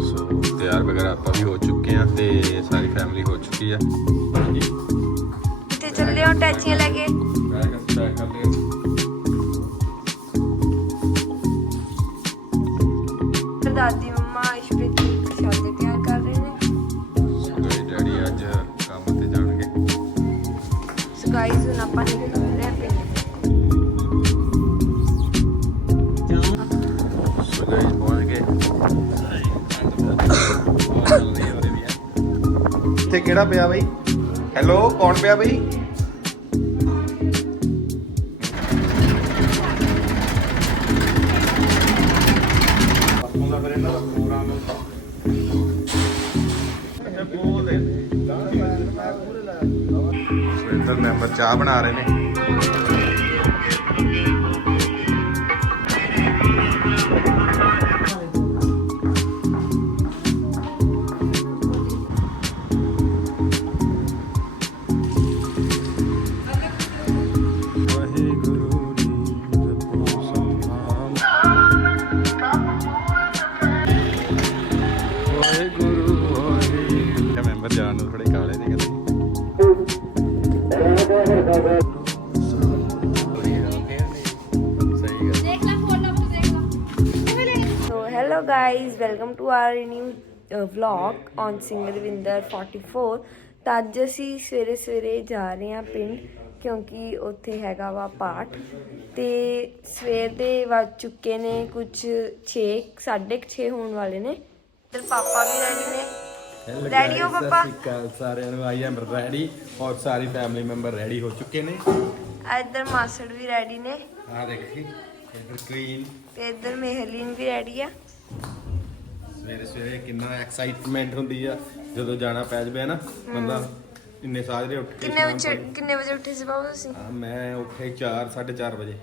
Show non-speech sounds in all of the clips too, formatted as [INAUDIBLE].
ਸੋ ਤਿਆਰ ਵਗੈਰਾ ਆਪਾਂ ਵੀ ਹੋ ਚੁੱਕੇ ਆ ਤੇ ਸਾਰੀ ਫੈਮਿਲੀ ਹੋ ਚੁੱਕੀ ਆ। ਹਾਂਜੀ। ਤੇ ਚੱਲੇ ਹਾਂ ਟੈਚੀਆਂ ਲੈ ਕੇ। ਕਰ ਲਿਆ ਦਾਦੀ ਇੱਥੇ ਕਿਹੜਾ ਪਿਆ ਬਈ? ਹੈਲੋ ਕੌਣ ਪਿਆ ਬਈ? ਇੱਧਰ ਮੈਂਬਰ ਚਾਹ ਬਣਾ ਰਹੇ ਨੇ। Welcome to our new vlog on Singarvinder 44 ਤਾਂ ਅੱਜ ਅਸੀਂ ਸਵੇਰੇ ਸਵੇਰੇ ਜਾ ਰਹੇ ਹਾਂ ਪਿੰਡ ਕਿਉਂਕਿ ਉੱਥੇ ਹੈਗਾ ਵਾ ਪਾਠ। ਤੇ ਸਵੇਰ ਦੇ ਵੱਜ ਚੁੱਕੇ ਨੇ ਕੁਝ 6 6:30 ਹੋਣ ਵਾਲੇ ਨੇ। ਤੇ ਪਾਪਾ ਵੀ ਰੈਡੀ ਨੇ। ਰੈਡੀ ਹੋ ਪਾਪਾ? ਕੱਲ ਸਾਰਿਆਂ ਨੂੰ ਆਈ ਐਮ ਰੈਡੀ ਔਰ ਸਾਰੀ ਫੈਮਿਲੀ ਮੈਂਬਰ ਰੈਡੀ ਹੋ ਚੁੱਕੇ ਨੇ। ਇੱਧਰ ਮਾਸੜ ਵੀ ਰੈਡੀ ਨੇ। ਆ ਦੇਖੀ ਇੱਧਰ ਕਲੀਨ ਤੇ ਇੱਧਰ ਮੇਹਰਲੀਨ ਵੀ ਰੈਡੀ ਆ। ਸਵੇਰੇ ਸਵੇਰੇ ਕਿੰਨਾ ਐਕਸਾਈਟਮੈਂਟ ਹੁੰਦੀ ਆ ਜਦੋਂ ਜਾਣਾ ਪੈ ਜਵੇ ਨਾ ਬੰਦਾ ਇੰਨੇ ਸਾਜਰੇ ਉੱਠ ਕੇ ਕਿੰਨੇ ਵਜੇ ਸ਼ਾਮ ਕਿੰਨੇ ਵਜੇ ਉੱਠੇ ਸੀ ਬਾਬੂ ਤੁਸੀਂ? ਪੈ- ਹਾਂ, ਮੈਂ ਉੱਠੇ 4 4:30 ਵਜੇ।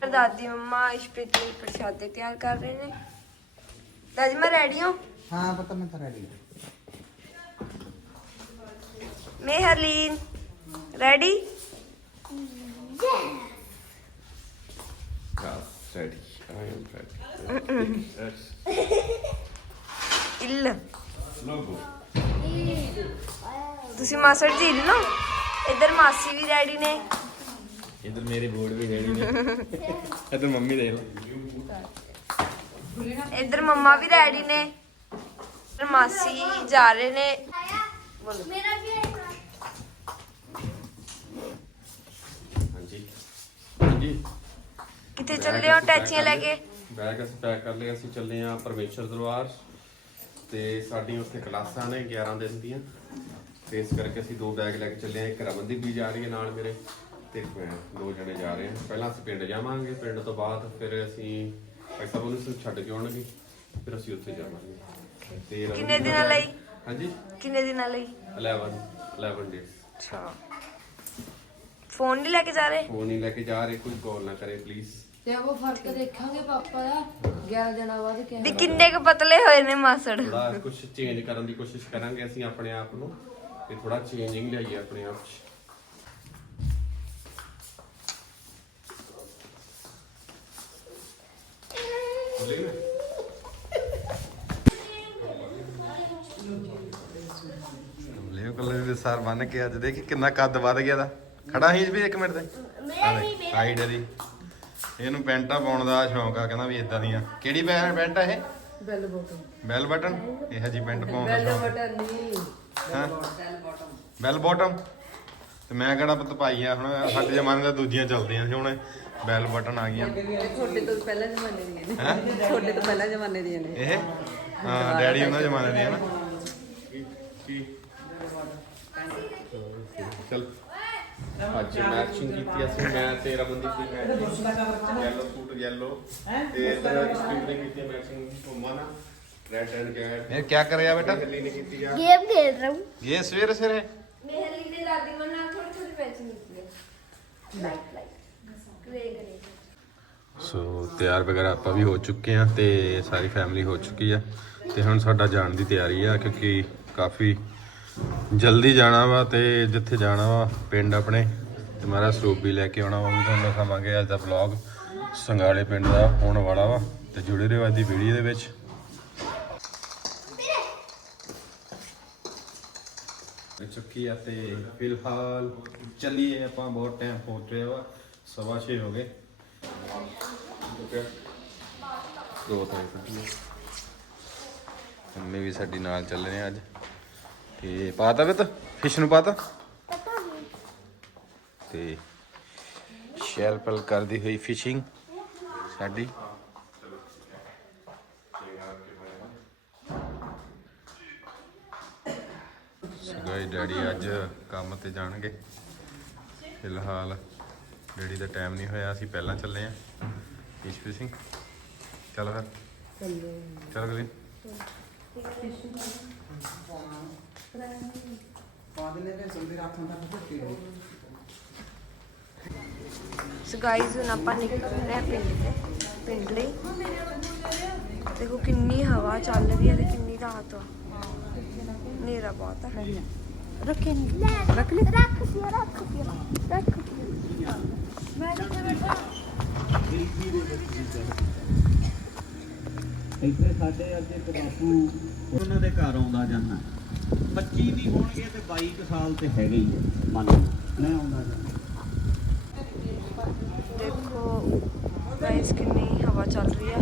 ਪਰ ਦਾਦੀ ਮੰਮਾ ਇਸ਼ਪ੍ਰੀਤ ਲਈ ਪ੍ਰਸ਼ਾਦੇ ਤਿਆਰ ਕਰ ਰਹੇ ਨੇ। ਦਾਦੀ ਮੈਂ ਰੈਡੀ ਹਾਂ? ਹਾਂ ਪਤਾ ਮੈਂ ਤਾਂ ਰੈਡੀ ਮੈਂ ਹਰਲੀਨ ਰੈਡੀ ਕਾਸ ਰੈਡੀ ਆਈ ਐਮ ਰੈਡੀ ਇੱਲ ਲੋਗੋ ਤੁਸੀਂ ਮਾਸੜ ਜੀ ਇੱਲ ਨਾ ਇੱਧਰ ਮਾਸੀ ਵੀ ਰੈਡੀ ਨੇ ਇੱਧਰ ਮੇਰੇ ਬੋਰਡ ਵੀ ਰੈਡੀ ਨੇ ਇੱਧਰ ਮੰਮੀ ਦੇਖ ਇੱਧਰ ਮੰਮਾ ਵੀ ਰੈਡੀ ਨੇ ਇੱਧਰ ਮਾਸੀ ਜਾ ਰਹੇ ਨੇ ਹਾਂਜੀ ਹਾਂਜੀ ਕਿੱਥੇ ਚੱਲੇ ਹੋ ਟੈਚੀਆਂ ਲੈ ਕੇ ਬੈਗ ਅਸੀਂ ਪੈਕ ਕਰ ਲਿਆ ਅਸੀਂ ਚੱਲੇ ਆ ਪਰਮੇਸ਼ਰ ਦਰਬਾਰ। ਤੇ ਸਾਡੀਆਂ ਉੱਥੇ ਕਲਾਸਾਂ ਨੇ 11 ਦਿਨ ਦੀਆਂ। ਤੇ ਇਸ ਕਰਕੇ ਅਸੀਂ ਦੋ ਬੈਗ ਲੈ ਕੇ ਚੱਲੇ ਆ ਇੱਕ ਰਮਨਦੀਪ ਵੀ ਜਾ ਰਹੀ ਹੈ ਨਾਲ ਮੇਰੇ ਤੇ ਇੱਕ ਮੈਂ ਦੋ ਜਣੇ ਜਾ ਰਹੇ ਹਾਂ। ਪਹਿਲਾਂ ਅਸੀਂ ਪਿੰਡ ਜਾਵਾਂਗੇ ਪਿੰਡ ਤੋਂ ਬਾਅਦ ਫਿਰ ਅਸੀਂ ਭਾਈ ਸਾਹਿਬ ਨੂੰ ਛੱਡ ਕੇ ਆਉਣਗੇ ਫਿਰ ਅਸੀਂ ਉੱਥੇ ਜਾਵਾਂਗੇ। ਤੇ ਕਿੰਨੇ ਦਿਨਾਂ ਲਈ? ਹਾਂਜੀ? ਕਿੰਨੇ ਦਿਨਾਂ ਲਈ? 11 11 ਡੇਜ਼ ਅੱਛਾ। ਫੋਨ ਨਹੀਂ ਲੈ ਕੇ ਜਾ ਰਹੇ? ਫੋਨ ਹੀ ਲੈ ਕੇ ਜਾ ਰਹੇ ਕੋਈ ਕਾਲ ਨਾ ਕਰੇ ਪਲੀਜ਼ ਤੇ ਉਹ ਫ਼ਰਕ ਦੇਖਾਂਗੇ ਪਾਪਾ ਦਾ। 11 ਦਿਨਾਂ ਬਾਅਦ ਕਿ ਵੀ ਕਿੰਨੇ ਕੁ ਪਤਲੇ ਹੋਏ ਨੇ ਮਾਸੜ। ਥੋੜਾ ਕੁਝ ਚੇਂਜ ਕਰਨ ਦੀ ਕੋਸ਼ਿਸ਼ ਕਰਾਂਗੇ ਅਸੀਂ ਆਪਣੇ ਆਪ ਨੂੰ ਤੇ ਥੋੜਾ ਚੇਂਜਿੰਗ ਲਿਆਈਏ ਆਪਣੇ ਆਪ 'ਚ। ਬੋਲੀ ਨਾ। ਲਿਓ ਕੱਲੇ ਦੇ ਸਾਰ ਬੰਨ ਕੇ ਅੱਜ ਦੇਖੀ ਕਿੰਨਾ ਕੱਦ ਵੱਧ ਗਿਆ ਦਾ। ਖੜਾ ਹੀ ਵੀ ਇੱਕ ਮਿੰਟ ਤੇ। ਹਾਈਟ ਇਹਦੀ ਇਹਨੂੰ ਪੈਂਟਾਂ ਪਾਉਣ ਦਾ ਸ਼ੌਂਕ ਆ ਕਹਿੰਦਾ ਵੀ ਇਦਾਂ ਦੀਆਂ। ਕਿਹੜੀ ਪੈ- ਪੈਂਟ ਆ ਇਹ? Bell bottom. Bell button? ਇਹ ਜੀ ਪੈਂਟ ਪਾਉਣ ਦਾ ਸ਼ੌਂਕ। ਬਟਨ ਨਹੀਂ। ਹਾਂ? Bell bottom? ਤੇ ਮੈਂ ਕਿਹੜਾ ਪੁੱਤ ਪਾਈ ਆ? ਹੁਣ ਸਾਡੇ ਜ਼ਮਾਨੇ ਦਾ ਦੂਜੀਆਂ ਚੱਲਦੀਆਂ ਸੀ ਹੁਣ ਬੈਲ ਬਟਨ ਆ ਗਈਆਂ। ਤੁਹਾਡੇ ਤੋਂ ਪਹਿਲਾਂ ਜ਼ਮਾਨੇ ਦੀਆਂ ਨੇ? ਤੁਹਾਡੇ ਤੋਂ ਪਹਿਲਾਂ ਜ਼ਮਾਨੇ ਦੀਆਂ ਨੇ। ਇਹ? ਹਾਂ ਡੈਡੀ ਉਹਨਾਂ ਜ਼ਮਾਨੇ ਦੇ ਨਾ। ਚਲ। ਅੱਜ ਮੈਚਿੰਗ ਕੀਤੀ ਅਸੀਂ ਮੈਂ ਤੇ ਰਮਨਦੀਪ ਦੀ ਮੈਚਿੰਗ ਯੈਲੋ ਸੂਟ ਯੈਲੋ ਤੇ ਇਧਰ ਸਟਿੰਗਰਿੰਗ ਕੀਤੀ ਮੈਚਿੰਗ ਮੰਮਾ ਨਾ ਰੈਡ ਐਂਡ ਕੈਟ ਇਹ ਕੀ ਕਰ ਰਿਹਾ ਬੇਟਾ ਦਿੱਲੀ ਨੇ ਕੀਤੀ ਆ गेम खेल रहा हूँ ਇਹ ਸਵੇਰੇ ਸਵੇਰੇ मेहरली ने दादी मन्ना थोड़ी थोड़ी मैचिंग की है लाइट लाइट ग्रे ग्रे ਸੋ ਤਿਆਰ ਵਗੈਰਾ ਆਪਾਂ ਵੀ ਹੋ ਚੁੱਕੇ ਆ ਤੇ ਸਾਰੀ ਫੈਮਿਲੀ ਹੋ ਚੁੱਕੀ ਆ ਤੇ ਹੁਣ ਸਾਡਾ ਜਾਣ ਦੀ ਤਿਆਰੀ ਆ ਕਿਉਂਕਿ ਕਾਫੀ ਜਲਦੀ ਜਾਣਾ ਵਾ ਤੇ ਜਿੱਥੇ ਜਾਣਾ ਵਾ, ਪਿੰਡ ਆਪਣੇ। ਤੇ ਮਹਾਰਾ ਸਰੂਪ ਵੀ ਲੈ ਕੇ ਆਉਣਾ ਵਾ ਵੀ ਤੁਹਾਨੂੰ ਦਿਖਾਵਾਂਗੇ ਅੱਜ ਦਾ ਵਲੌਗ ਸੰਗਾਲੇ ਪਿੰਡ ਦਾ ਹੋਣ ਵਾਲਾ ਵਾ ਤੇ ਜੁੜੇ ਰਹੋ ਅੱਜ ਦੀ ਵੀਡੀਓ ਦੇ ਵਿੱਚ। ਚੁੱਕੀ ਆ ਤੇ ਫਿਲਹਾਲ ਚੱਲੀਏ ਆਪਾਂ, ਬਹੁਤ ਟਾਈਮ ਪਹੁੰਚ ਰਿਹਾ ਵਾ, ਸਵਾ 6 ਹੋ ਗਏ। ਦੋ ਤਾਂ ਮੰਮੀ ਵੀ ਸਾਡੀ ਨਾਲ ਚੱਲ ਰਹੇ ਅੱਜ। ਤੇ ਪਾਤਾ ਬਿਤ ਫਿਸ਼ ਨੂੰ ਪਾਤਾ ਤੇ? ਸ਼ੈਲ ਪਲ ਕਰਦੀ ਹੋਈ ਫਿਸ਼ਿੰਗ ਸਾਡੀ। ਗਾਈ ਡੈਡੀ ਅੱਜ ਕੰਮ ਤੇ ਜਾਣਗੇ। ਫਿਲਹਾਲ ਡੈਡੀ ਦਾ ਟਾਈਮ ਨਹੀਂ ਹੋਇਆ ਅਸੀਂ ਪਹਿਲਾਂ ਚੱਲੇ ਆ। Fish fishing. ਚੱਲ ਫਿਰ। ਚੱਲ ਗਲੀ। ਸੋ ਗਾਈਜ਼ ਹੁਣ ਆਪਾਂ ਨਿਕਲ ਰਹੇ ਹਾਂ ਪਿੰਡ ਤੇ ਪਿੰਡ ਲਈ। ਦੇਖੋ ਕਿੰਨੀ ਹਵਾ ਚੱਲ ਰਹੀ ਹੈ ਤੇ ਕਿੰਨੀ ਰਾਤ ਆ। ਹਨੇਰਾ ਬਹੁਤ ਹੈ ਰੱਖੇ ਨਹੀਂ ਰੱਖ ਲੈ ਰੱਖ ਪਿਆ ਰੱਖ ਪਿਆ ਰੱਖ ਮੈਂ ਤਾਂ ਬੈਠਾ? ਇੱਥੇ ਸਾਡੇ ਅੱਜ ਇੱਕ ਬਾਪੂ ਉਹਨਾਂ ਦੇ ਘਰ ਆਉਂਦਾ ਜਾਂਦਾ। 25 ਵੀ ਹੋਣਗੇ ਤੇ 22 ਕੁ ਸਾਲ ਤੇ ਹੈਗੇ ਹੀ ਆ, ਮੰਨ ਲਓ। ਮੈਂ ਆਉਂਦਾ ਜਾਂਦਾ ਦੇਖੋ ਗਾਈਜ਼ ਕਿੰਨੀ ਹਵਾ ਚੱਲ ਰਹੀ ਹੈ।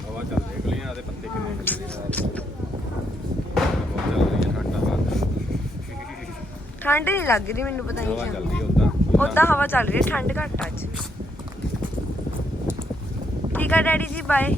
ਹਵਾ ਚੱਲ ਰਹੀ ਗਲੀਆਂ ਦੇ ਪੱਤੇ ਕਿੰਨੇ ਹਿੱਲਦੇ ਆ ਬਹੁਤ ਚੱਲ ਰਹੀ ਹੈ ਠੰਡਾ ਬਾਤ ਠੰਡ ਨਹੀਂ ਲੱਗ ਰਹੀ ਮੈਨੂੰ ਪਤਾ ਹਵਾ ਨਹੀਂ ਚੱਲ ਕਿਉਂ ਰਹੀ ਉਦਾਂ। ਉਦਾਂ ਹਵਾ ਚੱਲ ਰਹੀ ਹੈ ਠੰਡ ਘੱਟ ਆ ਅੱਜ। ਠੀਕ ਆ ਡੈਡੀ ਜੀ ਬਾਏ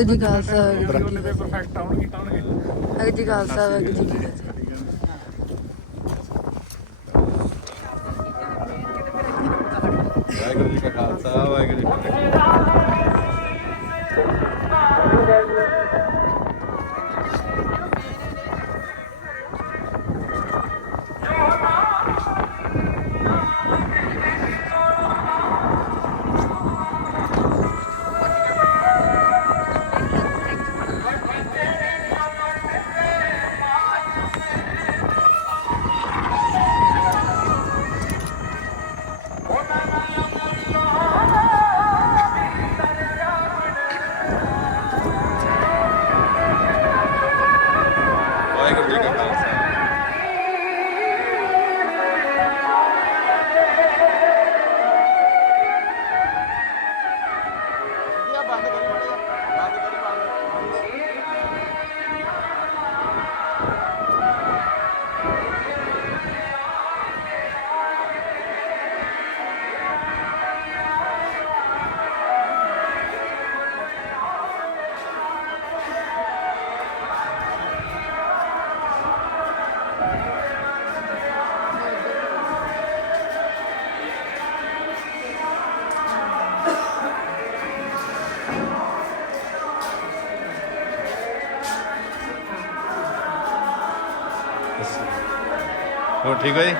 ਅਗਰ ਜੀ ਖਾਲਸਾ ਅਗਰ ਜੀ ਖਾਲਸਾ ਅਗਰ ਜੀ ਕੀ ਫਤਿਹ। ਵਾਹਿਗੁਰੂ ਜੀ ਕਾ ਖਾਲਸਾ ਵਾਹਿਗੁਰੂ ਜੀ ਕੀ ਫਤਿਹ। ਠੀਕ ਹੋ ਜੀ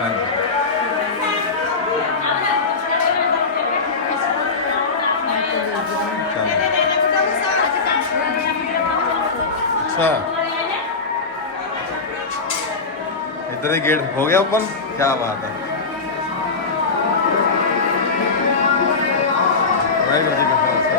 ਹਾਂਜੀ ਅੱਛਾ ਇੱਧਰ ਹੀ ਗੇਟ ਹੋ ਗਿਆ ਓਪਨ ਕੀ ਬਾਤ ਹੈ ਵਾਹਿਗੁਰੂ ਜੀ ਕਾ ਖਾਲਸਾ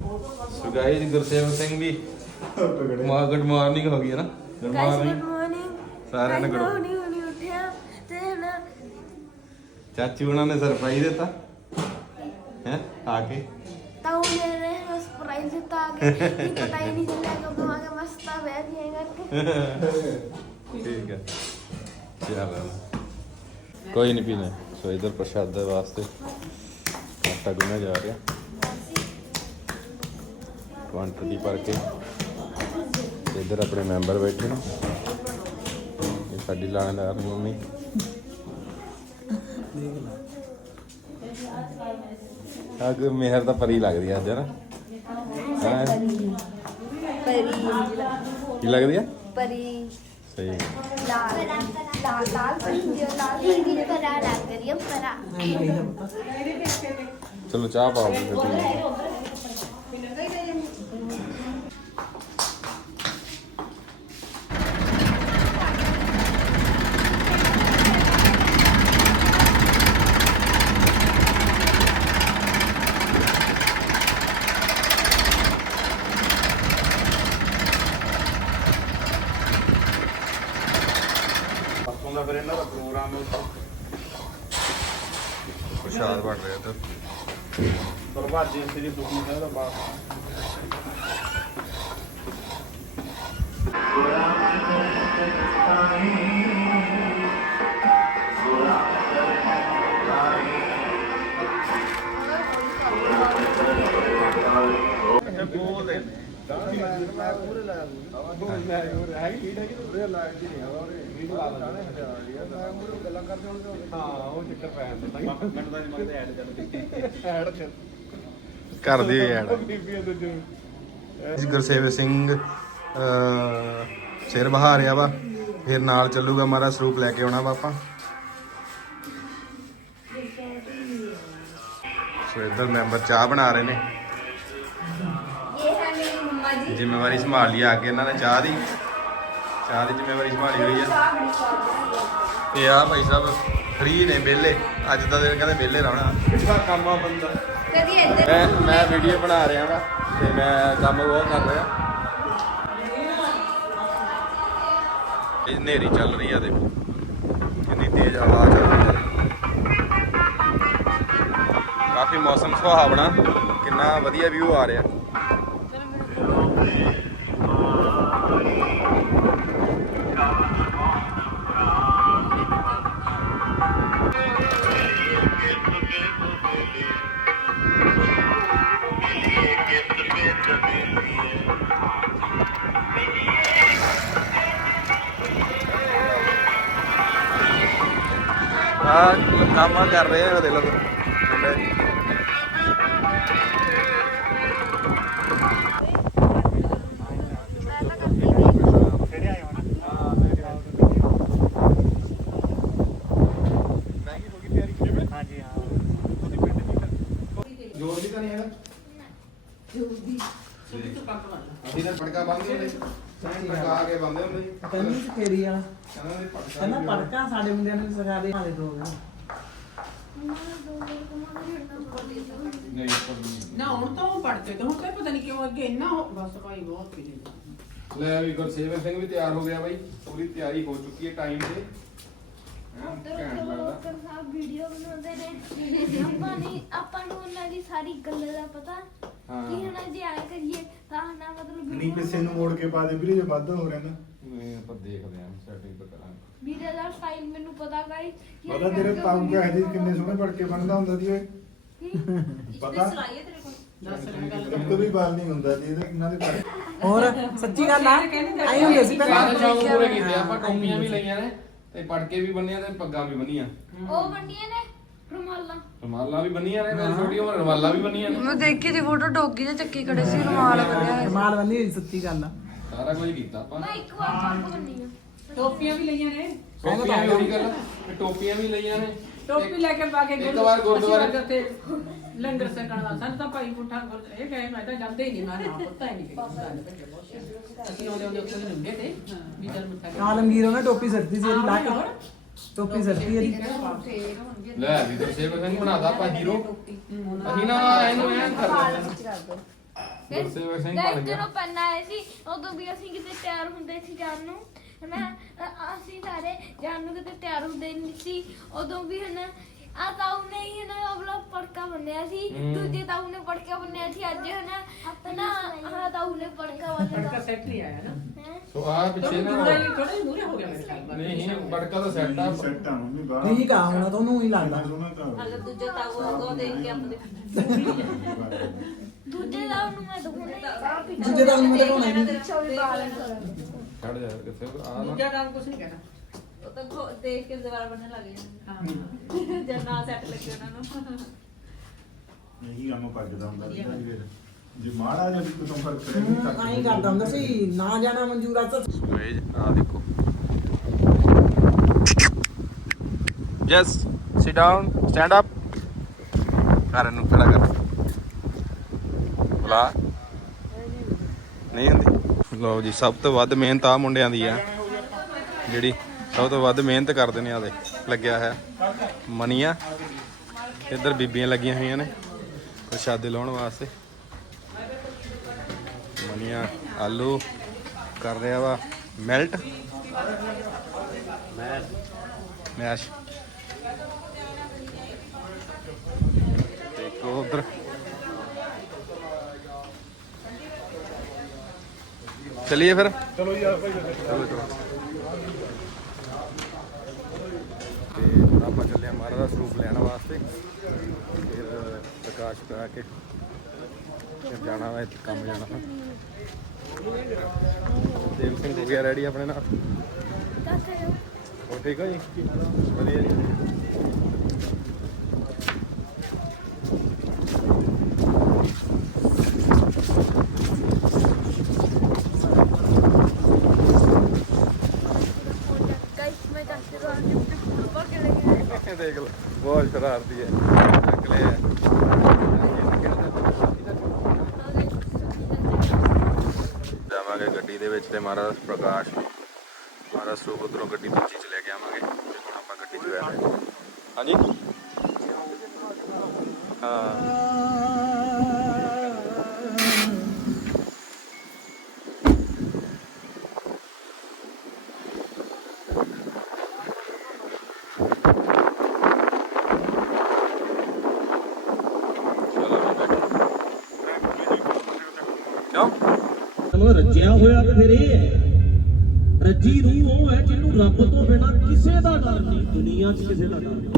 ਸੋ ਗਾਇਸ ਗੁਰਸੇਵਕ ਸਿੰਘ ਵੀ ਮਾ ਗੁੱਡ ਹੋ ਗਈ ਹੈ ਨਾ। ਗੁੱਡ ਸਾਰਿਆਂ ਨੇ ਗੁੱਡ ਹੁਣੀ ਹੁਣੀ ਉੱਠਿਆ। ਤੇ ਨਾ ਚਾਚੀ ਉਹਨਾਂ ਨੇ ਸਰਪ੍ਰਾਈਜ਼ ਦਿੱਤਾ। ਹੈ ਆ ਕੇ। ਤਾਉ ਨੇ ਨੇ ਸਰਪ੍ਰਾਈਜ਼ ਦਿੱਤਾ ਆ ਕੇ। ਨਹੀਂ ਪਤਾ ਹੀ ਨਹੀਂ ਚੱਲਿਆ ਕਦੋਂ ਆ ਕੇ ਮਸਤਾ ਠੀਕ ਹੈ। ਕੋਈ ਨਹੀਂ ਪੀਣਾ। ਸੋ ਇਧਰ ਪ੍ਰਸ਼ਾਦ ਦੇ ਵਾਸਤੇ। ਆਟਾ ਗੁੰਨਿਆ ਜਾ ਰਿਹਾ। ਕੁਆਂਟੀਟੀ ਭਰ ਕੇ ਇੱਧਰ ਆਪਣੇ ਮੈਂਬਰ ਬੈਠੇ ਨੇ। ਇਹ ਸਾਡੀ ਲਾਣਦਾਰ ਮੰਮੀ। ਆ ਕਿ ਮਿਹਰ ਤਾਂ ਪਰੀ ਲੱਗਦੀ ਆ ਅੱਜ ਨਾ? ਹੈਂ? ਪਰੀ। ਕੀ ਲੱਗਦੀ ਆ? ਪਰੀ। ਸਹੀ ਲਾਲ। ਲਾਲ ਲਾਲ ਪਰੀ ਹੁੰਦੀ ਆ, ਲਾਲ ਪਰੀ ਦੀ ਪਰਾ ਲੱਗ ਰਹੀ ਹੈ ਪਰਾ। ਚਲੋ ਚਾਹ ਪਾਓ ਫਿਰ। ਤੁਸੀਂ ਦਾ ਫਿਰ ਇਹਨਾਂ ਦਾ ਪ੍ਰੋਗਰਾਮ ਹੈ ਪ੍ਰਸ਼ਾਦ ਬਣ ਰਿਹਾ ਤੇ ਦਰਵਾਜ਼ੇ ਸ੍ਰੀ ਸੁਖਮਨੀ ਸਾਹਿਬ ਦਾ। ਕਰ ਦੀ ਐਡ। ਇਸ ਗੁਰਸੇਵ ਸਿੰਘ ਸਿਰ ਬਹਾ ਬਹਾਰਿਆ ਵਾ, ਫਿਰ ਨਾਲ ਚੱਲੂਗਾ ਮਾਰਾ ਸਰੂਪ ਲੈ ਕੇ ਆਉਣਾ ਵਾ ਆਪਾਂ। ਸੋ ਇਧਰ ਮੈਂਬਰ ਚਾਹ ਬਣਾ ਰਹੇ ਨੇ। ਜ਼ਿੰਮੇਵਾਰੀ ਸੰਭਾਲ ਲਈ ਆ ਕੇ ਇਹਨਾਂ ਨੇ ਚਾਹ ਦੀ ਚਾਹ ਦੀ ਜ਼ਿੰਮੇਵਾਰੀ ਸੰਭਾਲੀ ਹੋਈ ਆ। ਤੇ ਆ ਭਾਈ ਸਾਹਿਬ ਫਰੀ ਨੇ ਵਿਹਲੇ ਅੱਜ ਦਾ ਦਿਨ ਕਹਿੰਦੇ ਵਿਹਲੇ ਰਹਿਣਾ। ਕਿਹੜਾ ਕੰਮ ਆ ਬੰਦਾ? ਕਦੀ ਇੱਧਰ ਮੈਂ ਮੈਂ ਵੀਡੀਓ ਬਣਾ ਰਿਹਾ ਵਾ ਤੇ ਮੈਂ ਕੰਮ ਬਹੁਤ ਕਰ ਰਿਹਾ। ਇਹ ਚੱਲ ਰਹੀ ਆ ਦੇਖੋ। ਕਿੰਨੀ ਤੇਜ਼ ਹਵਾ ਚੱਲ ਰਹੀ ਆ। ਕਾਫੀ ਮੌਸਮ ਸੁਹਾਵਣਾ ਕਿੰਨਾ ਵਧੀਆ ਵਿਊ ਆ ਰਿਹਾ। ਆ ਕੰਮ ਕਰ ਰਹੇ ਆ ਦੇ ਲੋ ਮੁੰਡੇ ਜੋਰ ਦੀ। ਤਾਂ ਨਹੀਂ ਹੈਗਾ ਅਸੀਂ ਤਾਂ ਪੜਕਾ ਬੰਨਦੇ ਹੁੰਦੇ ਸੀ। ਪੜਕਾ ਕੇ ਬੰਨਦੇ ਹੁੰਦੇ ਸੀ ਤੈਨੂੰ ਸਿਖੇਰੀ ਵਾਲਾ ਕਹਿੰਦਾ ਪੜਕਾ ਸਾਡੇ ਮੁੰਡਿਆਂ ਨੇ ਸਿਖਾ ਦੇ ਹਾਲੇ ਦੋ ਗਏ ਨਾ ਹੁਣ ਤਾਂ ਉਹ ਪੜਦੇ ਤੇ ਹੁਣ ਤਾਂ ਪਤਾ ਨਹੀਂ ਕਿਉਂ ਅੱਗੇ ਇੰਨਾ ਹੋ- ਬਸ ਭਾਈ ਬਹੁਤ ਪੀੜੇ ਲੈ ਵੀ ਗੁਰਸੇਵਕ ਸਿੰਘ ਵੀ ਤਿਆਰ ਹੋ ਗਿਆ ਬਾਈ ਪੂਰੀ ਤਿਆਰੀ ਹੋ ਚੁੱਕੀ ਹੈ ਟਾਈਮ ਤੇ। ਹੈਂ, ਘੈਂਟ ਲੱਗਦਾ ਸਾਹਿਬ ਵੀਡੀਓ ਬਣਾਉਂਦੇ ਨੇ। ਆਪਾਂ ਨਹੀਂ ਆਪਾਂ ਨੂੰ ਉਹਨਾਂ ਦੀ ਸਾਰੀ ਗੱਲ ਦਾ ਪਤਾ। ਹਾਂ। ਕਿ ਹਣਾ ਜੇ ਆਇਆ ਕਰੀਏ ਤਾਂ ਨਾ ਮਤਲਬ ਨਹੀਂ ਪਿੱਛੇ ਨੂੰ ਮੋੜ ਕੇ ਪਾ ਦੇ ਵੀਰੇ ਜੇ ਵਾਧਾ ਹੋ ਰਿਹਾ ਨਾ। ਦੇਖਦੇ ਆਂ ਸੈਟਿੰਗ ਤਾਂ ਕਰਾਂਗੇ ਵੀਰੇ ਦਾ ਸਟਾਈਲ ਮੈਨੂੰ ਪਤਾ ਕਰੀ ਪਤਾ ਤੇਰੇ ਪਾਉ ਕੇ ਹਜੇ ਕਿੰਨੇ ਸੋਹਣੇ ਪੜ ਕੇ ਬਣਦਾ ਹੁੰਦਾ ਦੀ ਓਏ [LAUGHS] ਪਤਾ? ਦੱਸ ਰਿਹਾ ਗੱਲ ਇੱਕ ਵੀ ਬਾਲ ਨਹੀਂ ਹੁੰਦਾ ਜੀ ਇਹਦੇ ਕਿੰਨਾ ਦੇ ਪੜ ਹੋਰ ਸੱਚੀ ਗੱਲ ਆ ਆਈ ਹੁੰਦੇ ਸੀ ਪਹਿਲਾਂ। ਸਾਰੇ ਸ਼ੌਂਕ ਪੂਰੇ ਕੀਤੇ ਆਪਾਂ ਟੋਪੀਆਂ ਵੀ ਲਈਆਂ ਨੇ ਤੇ ਪਟਕੇ ਵੀ ਬੰਨੀਆਂ ਤੇ ਪੱਗਾਂ ਵੀ ਬੰਨੀਆਂ। ਉਹ ਬੰਦੀਆਂ ਨੇ ਰੁਮਾਲਾਂ। ਰਮਾਲਾਂ ਵੀ ਬੰਨੀਆਂ ਨੇ ਤੇ ਛੋਟੀ ਉਮਰ ਰਮਾਲਾਂ ਵੀ ਬੰਨੀਆਂ ਨੇ। ਮੈਂ ਦੇਖੀ ਦੀ ਫੋਟੋ ਡੋਗੀ ਦੇ ਚੱਕੀ ਖੜੇ ਸੀ ਰੁਮਾਲ ਬੰਨਿਆ ਹੋਇਆ ਸੀ। ਮਾਲ ਬੰਨੀ ਹੋਈ ਸੱਚੀ ਗੱਲ ਆ। ਸਾਰਾ ਕੁਝ ਕੀਤਾ ਆਪਾਂ। ਮੈਂ ਇੱਕ ਵਾਰ ਪੱਗ ਬੰਨੀ ਆ ਟੋਪੀਆਂ ਵੀ ਲਈਆਂ ਨੇ। ਟੋਪੀਆਂ ਵੀ ਉਹੀ ਗੱਲ ਤੇ ਟੋਪੀਆਂ ਵੀ ਲਈਆਂ ਨੇ। ਟੋਪੀ ਲੈ ਕੇ ਪਾ ਕੇ ਇੱਕ ਵਾਰ ਗੁਰਦੁਆਰੇ- ਅਸੀਂ ਉੱਥੇ ਲੰਗਰ ਸਕਣ ਦਾ ਸਾਨੂੰ ਤਾਂ ਭਾਈ ਪੁੱਠਾ ਗੁਰ ਇਹ ਗਏ ਮੈਂ ਤਾਂ ਜਾਂਦੇ ਹੀ ਨਹੀਂ ਮੈਂ ਨਾ ਪੁੱਤਾ ਹੀ ਨਹੀਂ ਗਈ ਅਸੀਂ ਆਉਂਦੇ ਆਉਂਦੇ ਉੱਥੇ ਲੰਗੇ ਤੇ ਵੀ ਚੱਲ ਮਿੱਠਾ ਖਾ ਆਲਮਗੀਰ ਉਹਨੇ ਟੋਪੀ ਸਰਦੀ ਸੀ ਇਹਦੀ ਲਾ ਕੇ। ਟੋਪੀ ਸਰਦੀ ਇਹਦੀ। ਲੈ ਵੀ ਤੇ ਸੇਵਕ ਸਿੰਘ ਬਣਾਦਾ ਆਪਾਂ ਹੀਰੋ ਅਸੀਂ ਨਾ ਇਹਨੂੰ ਐਂ ਕਰ ਦਿੰਦੇ ਗੁਰਸੇਵਕ ਸਿੰਘ ਬਣ ਗਿਆ। ਜਦੋਂ ਪਹਿਲਾਂ ਆਏ ਸੀ ਉਦੋਂ ਵੀ ਅਸੀਂ ਕਿਤੇ ਤਿਆਰ ਹੁੰਦੇ ਸੀ ਜਾਣ ਨੂੰ ਹਨਾ? ਅ- ਅਸੀਂ ਸਾਰੇ ਜਾਣ ਨੂੰ ਕਿਤੇ ਤਿਆਰ ਹੁੰਦੇ ਨਹੀਂ ਸੀ। ਉਦੋਂ ਵੀ ਹਨਾ ਆ ਤਾਊ ਨੇ ਹੀ ਹਨਾ ਆਪਣਾ ਪੜਕਾ ਬੰਨਿਆ ਸੀ ਦੂਜੇ ਤਾਊ ਨੇ ਪੜਕਾ ਬੰਨਿਆ ਸੀ ਅੱਜ ਹਨਾ ਹਨਾ ਹਾਂ ਤਾਊ ਨੇ ਪੜਕਾ ਬੰਨਿਆ। ਸੈੱਟ ਨਹੀਂ ਆਇਆ ਨਾ। ਹੈਂ? ਸੋ ਆ ਪਿੱਛੇ ਨਾ ਥੋੜਾ ਜਿਹਾ ਥੋੜਾ ਮੂਰੇ ਹੋ ਗਿਆ ਮੇਰੇ ਖਿਆਲ ਨਾਲ। ਨਹੀਂ ਬੜਕਾ ਤਾਂ ਸੈੱਟ ਆ। ਸੈੱਟ ਆ ਮੰਮੀ ਬਾਹਰ ਠੀਕ ਆ ਹੁਣ ਤੁਹਾਨੂੰ ਹੀ ਲੱਗਦਾ ਅਗਰ ਦੂਜੇ ਤਾਊ ਆਗੋ ਦੇਖ ਕੇ ਆਪਣੇ ਦੂਜੇ ਤਾਊ ਨੂੰ ਮੈਂ ਦਿਖਾਉਣਾ ਦੂਜੇ ਦਾ ਨਹੀਂ ਮਤਲਬ ਹੋਣਾ ਹੀ ਨਹੀਂ। ਛੱਡ ਜਾ ਕਿਸੇ ਆ ਨਾ। ਦੂਜਾ ਕੰਮ ਕੁਝ ਨਹੀਂ ਕਹਿਣਾ ਉਹ ਤਾਂ ਖੋ- ਦੇਖ ਕੇ ਦੁਬਾਰਾ ਬੰਨਣ ਲੱਗ ਜਾਂਦੇ ਹਾਂ। ਜਦ ਨਾ ਸੈੱਟ ਲੱਗੇ ਉਹਨਾਂ ਨੂੰ। ਨਹੀਂ ਕੰਮ ਭੱਜਦਾ ਹੁੰਦਾ ਸੀ ਫਿਰ। ਜੇ ਮਾੜਾ ਜਿਹਾ ਵੀ ਕੋਈ ਫ਼ਰਕ ਕਰੇ ਨਹੀਂ ਤਾਂ ਐਂ ਕਰਦਾ ਹੁੰਦਾ ਸੀ ਨਾ ਜਾਣਾ ਮਨਜ਼ੂਰ ਆ ਤਾਂ। ਵੇਜ ਆ ਦੇਖੋ। Yes sit down stand up ਕਰਨ ਨੂੰ ਖੜਾ ਕਰ। ਬੁਲਾ ਨਹੀਂ ਹੁੰਦੀ। ਲਓ ਜੀ, ਸਭ ਤੋਂ ਵੱਧ ਮਿਹਨਤ ਆ ਮੁੰਡਿਆਂ ਦੀ ਆ। ਜਿਹੜੀ ਸਭ ਤੋਂ ਵੱਧ ਮਿਹਨਤ ਕਰਦੇ ਨੇ ਆਦੇ ਲੱਗਿਆ ਹੈ। ਮਨੀਆ, ਇੱਧਰ ਬੀਬੀਆਂ ਲੱਗੀਆਂ ਹੋਈਆਂ ਨੇ ਪ੍ਰਸ਼ਾਦੇ ਲਾਉਣ ਵਾਸਤੇ। ਮਨੀਆ, ਆਲੂ ਕਰ ਰਿਹਾ ਵਾ, ਮੈਲਟ। ਮੈਸ਼। ਮੈਸ਼ ਇੱਕ ਉਧਰ ਚਲਿਏ ਫਿਰ? ਚਲੋ ਯਾਰ ਭਾਈ ਚਲੋ ਚਲੋ ਤੇ ਹੁਣ ਆਪਾਂ ਚੱਲੇ ਆ ਮਹਾਰਾਜ ਦਾ ਸਰੂਪ ਲੈਣ ਵਾਸਤੇ। ਫਿਰ ਪ੍ਰਕਾਸ਼ ਕਰਾ ਕੇ ਫਿਰ ਜਾਣਾ ਵਾ ਇੱਥੇ ਕੰਮ ਜਾਣਾ ਵਾ। ਦੇਵ ਸਿੰਘ ਹੋ ਗਿਆ ਰੈਡੀ ਆਪਣੇ ਨਾਲ? ਹੋ ਠੀਕ ਹੋ ਜੀ? ਵਧੀਆ ਜੀ ਗਾਇਸ ਮੈਂ ਦੱਸ ਰਿਹਾ ਹਾਂ ਕਿ ਫੁੱਟਬਾਲ ਖੇਡਣ ਦੇਖ ਲਓ ਬਹੁਤ ਹੈ। ਚੱਕ ਲਿਆ ਜਾਵਾਂਗੇ ਗੱਡੀ ਦੇ ਵਿੱਚ ਤੇ ਮਹਾਰਾਜ ਪ੍ਰਕਾਸ਼, ਮਹਾਰਾਜ ਸਰੂਪ ਉਧਰੋਂ ਗੱਡੀ ਦੂਜੀ ਚ ਲੈ ਕੇ ਆਵਾਂਗੇ ਤੇ ਹੁਣ ਆਪਾਂ ਗੱਡੀ ਚ ਬੈਠ ਰਹੇ ਹਾਂ। ਹਾਂਜੀ ਹਾਂ ਚਲੋ ਵੀ ਬੈਠੋ ਕਿਉਂ ਚਲੋ ਰੱਜਿਆ ਹੋਇਆ ਤੇ ਫਿਰ ਇਹ ਹੈ, ਰੱਜੀ ਰੂਹ ਉਹ ਹੈ ਜਿਹਨੂੰ ਰੱਬ ਤੋਂ ਬਿਨਾ ਕਿਸੇ ਦਾ ਡਰ ਨਹੀਂ, ਦੁਨੀਆ 'ਚ ਕਿਸੇ ਦਾ ਡਰ ਨਹੀਂ।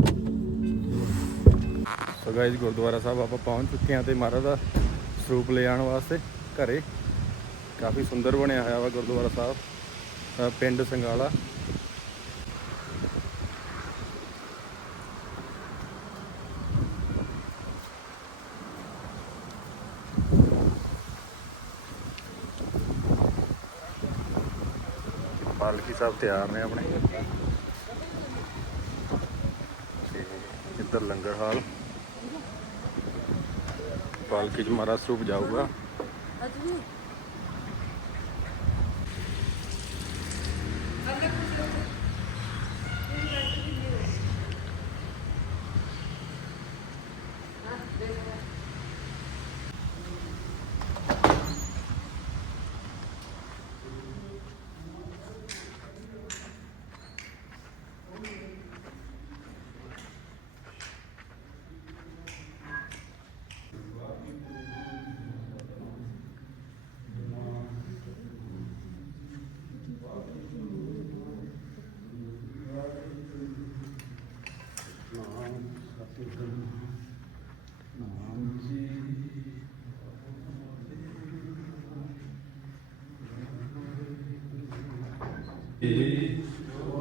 ਸੋ ਗਾਇਜ਼ ਗੁਰਦੁਆਰਾ ਸਾਹਿਬ ਆਪਾਂ ਪਹੁੰਚ ਚੁੱਕੇ ਹਾਂ ਤੇ ਮਹਾਰਾਜ ਦਾ ਸਰੂਪ ਲੈ ਆਉਣ ਵਾਸਤੇ ਘਰੇ। ਕਾਫੀ ਸੁੰਦਰ ਬਣਿਆ ਹੋਇਆ ਵਾ ਗੁਰਦੁਆਰਾ ਸਾਹਿਬ ਪਿੰਡ ਸੰਗਾਲਾ। ਸਾਹਿਬ ਤਿਆਰ ਨੇ ਆਪਣੇ। ਤੇ ਇੱਧਰ ਲੰਗਰ ਹਾਲ। ਪਾਲਕੀ ਚ ਮਹਾਰਾਜ ਸਰੂਪ ਜਾਊਗਾ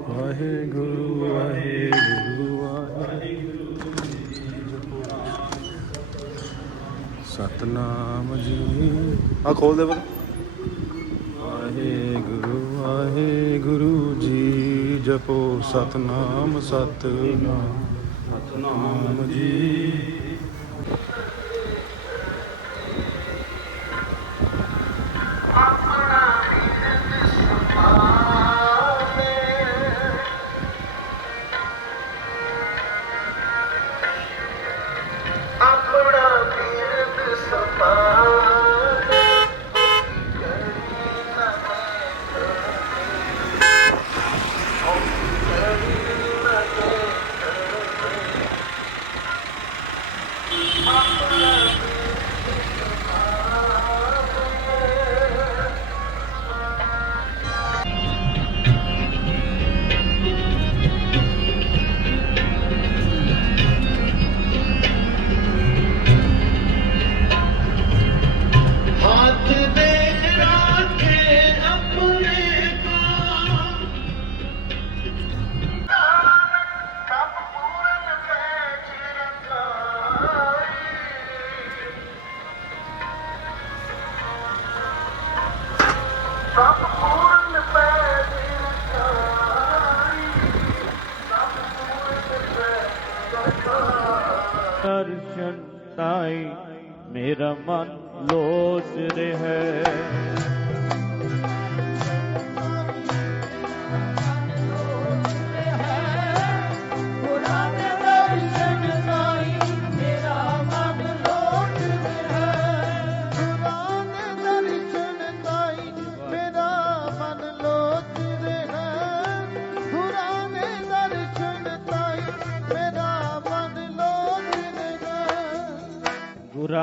ਵਾਹਿਗੁਰੂ ਵਾਹਿਗੁਰੂ ਵਾਹਿਗੁਰੂ ਸਤਨਾਮ ਜੀ। ਆ ਖੋਲ ਦੇ ਬਲ ਵਾਹਿਗੁਰੂ ਵਾਹਿਗੁਰੂ ਜੀ ਜਪੋ ਸਤਨਾਮ ਸਤਨਾਮ ਸਤਨਾਮ ਜੀ।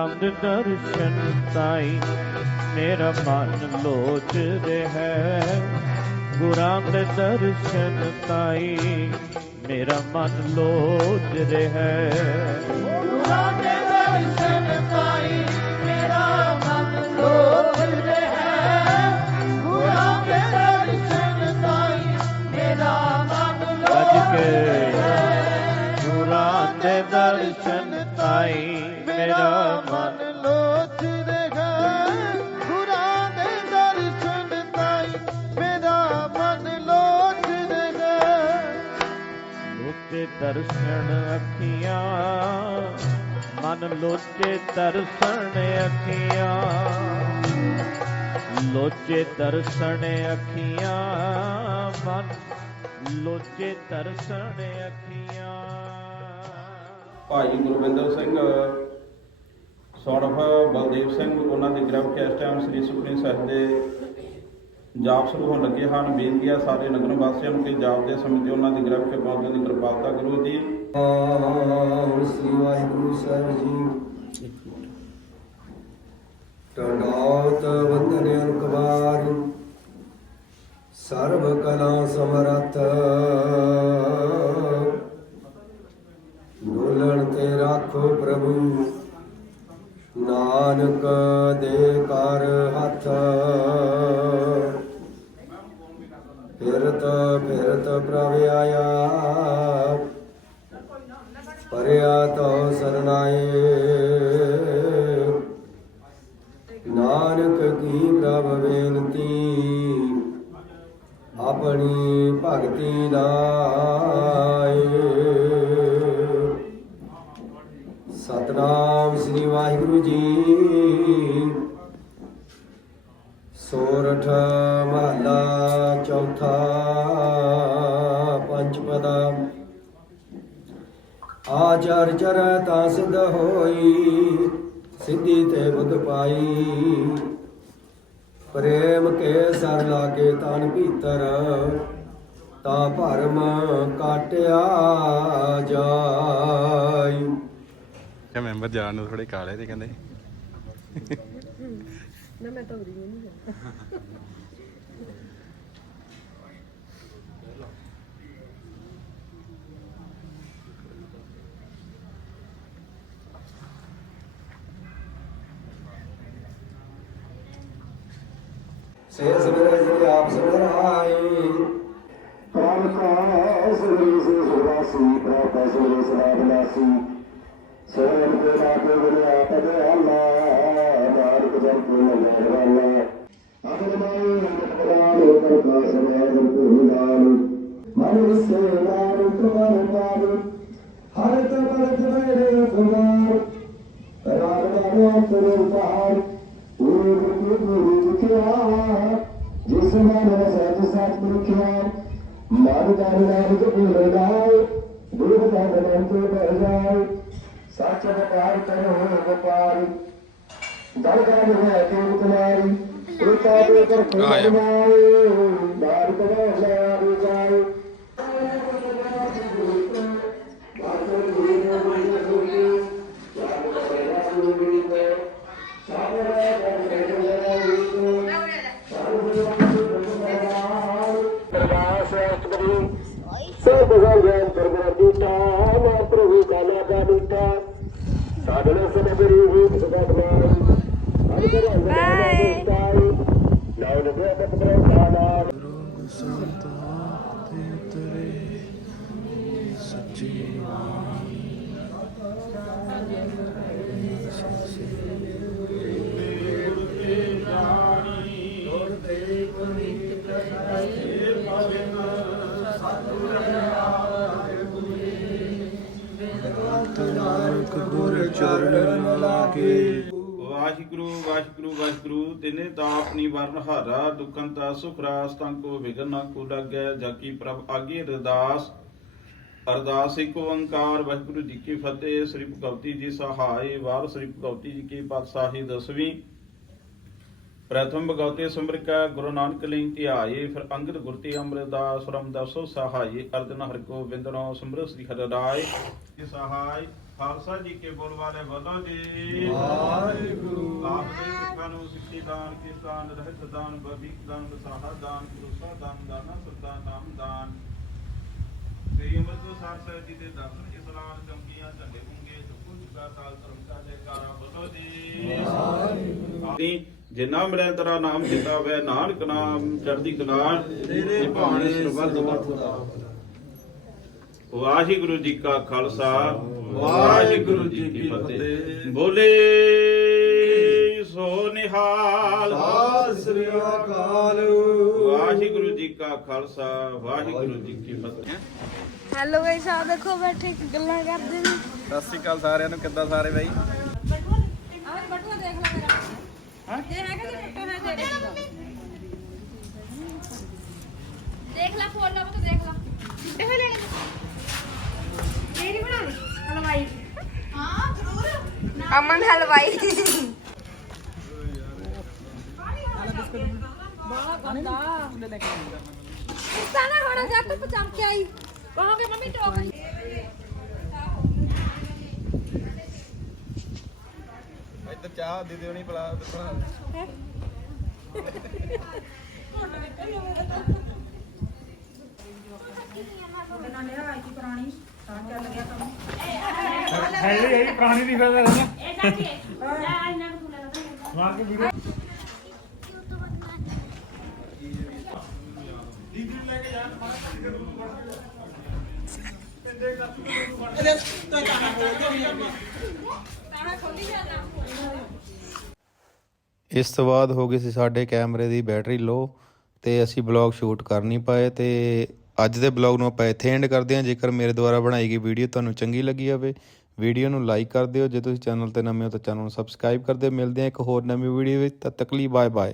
ਗੁਰਾਂ ਦੇ ਦਰਸ਼ਨ ਤਾਈ ਮੇਰਾ ਮਨ ਲੋਚ ਰਿਹਾ ਗੁਰਾਂ ਦੇ ਦਰਸ਼ਨ ਤਾਈ ਮੇਰਾ ਮਨ ਲੋਚ ਰਿਹਾ ਗੁਰਾਂ ਦੇ ਦਰਸ਼ਨ ਤਾਈ ਮੇਰਾ ਮਨ ਲੋਚ ਰਿਹਾ ਗੁਰਾਂ ਦੇ ਦਰਸ਼ਨ ਤਾਈ ਮੇਰਾ ਮਨ ਲੋਚ ਰਿਹਾ ਗੁਰਾਂ ਦੇ ਦਰਸ਼ਨ ਤਾਈ ਦਰਸ਼ਨ ਅੱਖੀਆਂ, ਮਨ ਲੋਚੇ ਦਰਸ਼ਨ ਅੱਖੀਆਂ। ਲੋਚੇ ਦਰਸ਼ਨ ਅੱਖੀਆਂ, ਮਨ ਲੋਚੇ ਦਰਸ਼ਨ ਅੱਖੀਆਂ। ਭਾਈ ਗੁਰਵਿੰਦਰ ਸਿੰਘ, ਸੌਰਵ ਬਲਦੇਵ ਸਿੰਘ, ਉਹਨਾਂ ਦੇ ਗ੍ਰੰਥ ਇਸ ਟਾਈਮ ਸ੍ਰੀ ਸੁਖਮਨੀ ਸਾਹਿਬ ਦੇ ਜਾਪ ਸ਼ੁਰੂ ਹੋਣ ਲੱਗੇ ਹਨ। ਬੇਨਤੀ ਹੈ ਸਾਰੇ ਨਗਰ ਵਾਸੀਆਂ ਨੂੰ ਕਿ ਜਾਪ ਦੇ ਸਮੇਂ ਤੇ ਉਹਨਾਂ ਦੇ ਗ੍ਰੰਥ ਕੇ ਪਹੁੰਚਣ ਦੀ ਕਿਰਪਾਲਤਾ ਕਰੋ ਜੀ। ਸ੍ਰੀ ਵਾਹਿਗੁਰੂ ਸਾਹਿਬ ਜੀ। ਟੰਡਾਉਤ ਵੰਦਨ ਅਨਕਵਾਰ। ਸਰਬ ਕਲਾ ਸਮਰੱਥ। ਡੋਲਣ ਤੇ ਰਾਖੋ ਪ੍ਰਭੂ। ਨਾਨਕ ਦੇ ਕਰ ਹੱਥ। ਫਿਰਤ ਫਿਰਤ ਪ੍ਰਭ ਆਇਆ ਪਰਿਆ ਤੋ ਸਰਨਾਏ ਨਾਨਕ ਕੀ ਪ੍ਰਭ ਬੇਨਤੀ, ਆਪਣੀ ਭਗਤੀ ਲਾਏ। ਸਤਨਾਮ ਸ੍ਰੀ ਵਾਹਿਗੁਰੂ ਜੀ ਚਰ ਤਾਂ ਸਿੱਧ ਹੋਈ ਸਿੱਧੀ ਤੇ ਬੁੱਧ ਪਾਈ। ਪ੍ਰੇਮ ਕੇ ਸਰ ਲਾਗੇ ਤਨ ਭੀਤਰ ਤਾਂ ਭਰਮ ਕਾਟਿਆ ਜਾਈ। ਕਿ ਮੈਂਬਰ ਜਾਣ ਨੂੰ ਥੋੜੇ ਕਾਲੇ ਤੇ ਕਹਿੰਦੇ। ਨਾ ਮੈਂ ਤਾਂ ਉਰੀ ਨਹੀਂ ਸਵੇਰੇ ਜਿਹੜੇ ਆਪ ਸਮਰਾਈ ਪ੍ਰਾਨ ਕਾ ਸਵੇਰੇ ਸੇ ਸੁਰਾਸੀ ਪ੍ਰਾਪਾ ਸਵੇਰੇ ਸਦਾ ਬਲਾਸੀ ਸੋਨ ਕੇ ਰਾਤੇ ਗੁਰੂ ਆਪ ਅੱਲਾ ਨਾਨਕ ਜਨ ਕੋ ਨਗਰਵਾਲਾ ਅਗਰ ਮਾਏ ਨਿਤਪਦਾਨ ਪ੍ਰਕਾਸ਼ ਵੈਦ ਭੂਦਾਨ ਮਨ ਵਿਸੇ ਨਾਮ ਪ੍ਰਵਾਨ ਹਰ ਤਬਰ ਜਵੇਰੇ ਕੁਮਾਰ ਰਾਮ ਨਾਮ ਤੇਰੇ ਪਹਾੜ ਉਹ ਗੁਰੂ ਗੁਰੂ ਜਿਸ ਮਨ ਸਤ ਸਤ ਲਿਖਿਆ, ਮਨ ਦਾ ਨਾਮ ਜਪੁਰ ਲਾਏ ਦੁਖ ਦਾ ਜਾਏ ਸੱਚ ਵਪਾਰ ਕਰੋ ਵਪਾਰ ਦਰਗਾਹ ਹੈ ਤੇ ਕੁਮਾਰੀ ਰੂਪਾ ਦੇ ਕਰ ਆਇਆ। ਫਰਮਾਏ ਬਾਰ ਕਰੋ ਲੈ ਸਭ ਭਗਵਾਨ ਪ੍ਰਭੂ ਦੀਤਾ ਮਾ ਪ੍ਰਭੂ ਕਾਲਾ ਦਾ ਦੀਤਾ ਸਾਧਨ ਸਮਗਰੀ ਰੂਪ ਸਦਮਾਨ ਅਨੁਗਰ ਅੰਦਰ ਵਾਹਿਗੁਰੂ ਵਾਹਿਗੁਰੂ ਵਾਹਿਗੁਰੂ, ਤਿਨੇ ਤਾਪ ਨਿਵਾਰਨ ਹਾਰਾ ਦੁਖੰ ਤਾ ਸੁਖ ਰਾਸ ਤਾਂ ਕੋ ਵਿਗਨ ਨਾ ਕੋ ਲੱਗੈ ਜਾਕੀ ਪ੍ਰਭ ਆਗੇ ਅਰਦਾਸ। ਅਰਦਾਸ ਇੱਕ ਓੰਕਾਰ, ਵਾਹਿਗੁਰੂ ਜੀ ਕੀ ਫਤਿਹ, ਸ੍ਰੀ ਭਗਵਤੀ ਜੀ ਸਹਾਈ ਵਾਰ, ਸ੍ਰੀ ਭਗਵਤੀ ਜੀ ਕੀ ਪਾਤਸ਼ਾਹੀ ਦਸਵੀਂ। ਪ੍ਰਥਮ ਭਗਵਤੀ ਸਮਰਿਕਾ ਗੁਰੂ ਨਾਨਕ ਲਈ ਧਿਆਏ ਫਿਰ ਅੰਗਦ ਗੁਰਤੀ ਅੰਮ੍ਰਿਤਦਾਸ, ਰਮਦਾਸੋ ਸਹਾਈ, ਅਰਜਨ ਹਰਿ ਗੋਬਿੰਦਨੋ ਸਮਰ ਸ੍ਰੀ ਹਰਿ ਰਾਏ। ਸਹਾਈ। ਖਾਲਸਾ ਜੀ ਕੇ ਬੋਲ ਵਾਲੇ ਵੱਲੋਂ ਜੀ। ਵਾਹਿਗੁਰੂ। ਆਪ ਦੇ ਸਿੱਖਾਂ ਨੂੰ ਸਿੱਖੀ ਦਾਨ ਕੀਰਤਨ ਰਹਿਤ ਦਾਨ ਬਵੀਕ ਦਾਨ ਦਸਾਹਾ ਦਾਨ ਗੁਰਸਾ ਦਾਨ ਦਾਨਾ ਸਦਾ ਨਾਮ ਦਾਨ। ਸ੍ਰੀ ਅੰਮ੍ਰਿਤਸਰ ਸਾਹਿਬ ਜੀ ਦੇ ਦਰਸ਼ਨ ਇਸਲਾਮ ਚੌਂਕੀਆਂ ਝੰਡੇ ਗੁੰਗੇ ਚੁੱਕੂ ਚੁੱਕਾ ਤਾਲ ਧਰਮ ਕਾ ਜੈਕਾਰਾ ਬੋਲੋ ਜੀ। ਜਿਨਾ ਮਿਲਿਆ ਤੇਰਾ ਨਾਮ ਦਿੱਤਾ ਵੈ ਨਾਨਕ ਨਾਮ ਚੜ੍ਹਦੀ ਕਲਾ ਤੇਰੇ ਭਾਣੇ ਸਰਬੱਤ ਦਾ। ਵਾਹਿਗੁਰੂ ਜੀ ਕਾ ਖਾਲਸਾ ਵਾਹਿਗੁਰੂ ਜੀ ਕੀ ਫਤਿਹ। ਬੋਲੇ ਸੋ ਨਿਹਾਲ। ਸਤਿ ਸ੍ਰੀ ਅਕਾਲ। ਵਾਹਿਗੁਰੂ ਜੀ ਕਾ ਖਾਲਸਾ ਵਾਹਿਗੁਰੂ ਜੀ ਕੀ ਫਤਿਹ। ਹੈਲੋ ਗਾਇਸ ਆ ਦੇਖੋ ਬੈਠੇ ਗੱਲਾਂ ਕਰਦੇ ਨੇ। ਸਤਿ ਸ਼੍ਰੀ ਅਕਾਲ ਸਾਰਿਆਂ ਨੂੰ ਕਿੱਦਾਂ ਸਾਰੇ ਬਾਈ? ਬਟੂਆ ਦੇਖ ਲੈ ਮੇਰਾ ਹਾਂ? ਜੇ ਹੈਗਾ ਤੇ ਬਟੂਆ ਹੈ ਦੇ ਦੇ ਦੇਖ ਲੈ ਫੋਨ ਲਾ ਤਾਂ ਦੇਖ ਲੈ। ਇਹ ਲੈਣੇ ਮੇਰੀ ਬਣਾ ਲਈ ਹਲਵਾਈ। ਹਾਂ ਜ਼ਰੂਰ। ਅਮਨ ਹਲਵਾਈ। ਕੇ ਸਾਨਾ ਹੋਣਾ ਜੱਟ ਪਚਮ ਕੇ ਆਈ। ਕਹੋਗੇ ਮੰਮੀ ਟੋਕ ਇੱਧਰ ਚਾਹ ਦੇ ਦਿਓ ਨਹੀਂ ਪਲਾ ਇਸ ਤੋਂ ਬਾਅਦ ਹੋ ਗਈ ਸੀ ਸਾਡੇ ਕੈਮਰੇ ਦੀ ਬੈਟਰੀ ਲੋ ਤੇ ਅਸੀਂ ਬਲੌਗ ਸ਼ੂਟ ਕਰ ਨਹੀਂ ਪਾਏ ਤੇ ਅੱਜ ਦੇ ਬਲੌਗ ਨੂੰ ਆਪਾਂ ਇੱਥੇ ਐਂਡ ਕਰਦੇ ਹਾਂ। ਜੇਕਰ ਮੇਰੇ ਦੁਆਰਾ ਬਣਾਈ ਗਈ ਵੀਡੀਓ ਤੁਹਾਨੂੰ ਚੰਗੀ ਲੱਗੀ ਹੋਵੇ, ਵੀਡੀਓ ਨੂੰ ਲਾਈਕ ਕਰ ਦਿਓ। ਜੇ ਤੁਸੀਂ ਚੈਨਲ ਤੇ ਨਵੇਂ ਹੋ ਤਾਂ ਚੈਨਲ ਨੂੰ ਸਬਸਕ੍ਰਾਈਬ ਕਰ ਦਿਓ। ਮਿਲਦੇ ਹਾਂ ਇੱਕ ਹੋਰ ਨਵੀਂ ਵੀਡੀਓ ਵਿੱਚ। ਤਦ ਤੱਕ ਲਈ ਬਾਏ ਬਾਏ